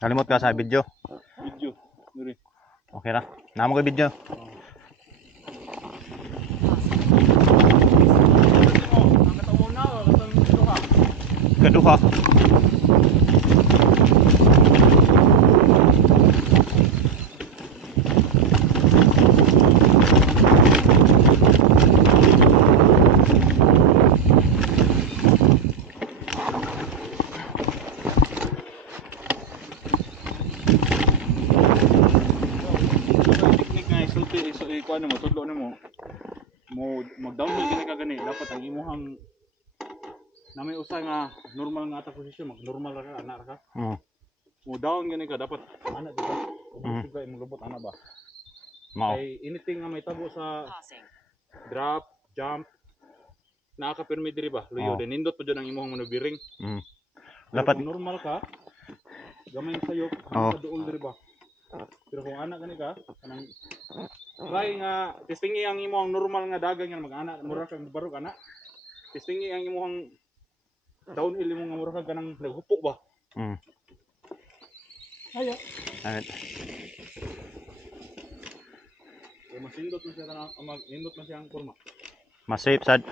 Kalimot ka sa video. Video. Diri. Okay ra. Namo ko video. Keduha. Ano mo, tudlo na mo mag-download gini ka gani, dapat ang imuhang na may usa nga normal nga ata posisyon, mag-normal ra ka, ana ra ka. Mo down gini ka, dapat ana diba? Ubos imong lubot ana ba? Mao. Kay anything nga may tabo sa drop, jump, naa ka permi diri ba? Luyo din nindot pa jud ang imong manubiring. Dapat normal ka. Gamay sayo, sa duol diri ba? Pero kung anak gani ka, kanang try nga testingi ang imong normal nga dagang nga mag-ana mura kang barog ana. Testingi ang imong downhill imong nga mura kang kanang naghupo ba. Ayo. Alright. Masindot man siya kanang nindot man siya ang forma. Mas safe sad.